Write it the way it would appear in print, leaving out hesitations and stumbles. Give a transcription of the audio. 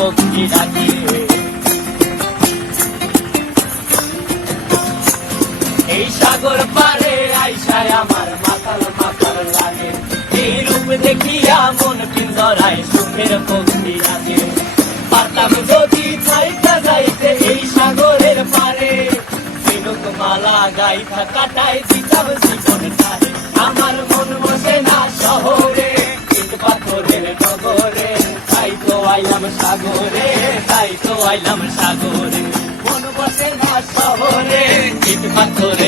পক্ষী ডাকে। এই সাগর পারে আইসায় আমার মাতাল মাতাল লাগে, এই রূপ দেখিয়া মন পিঞ্জরায় সুখের পক্ষী ডাকে। পারতাম যদি থাইকা যাইতে এই সাগরের পারে, ঝিনুক মালা গাইথা কাটাই দিতাম জীবনটারে। আমার মন বসে না শহরে, ইট পাথরের নগরে, তাই তো আইলাম সাগরে, তাই তো আইলাম সাগরে। মন বসে না শহরে, ইট পাথরের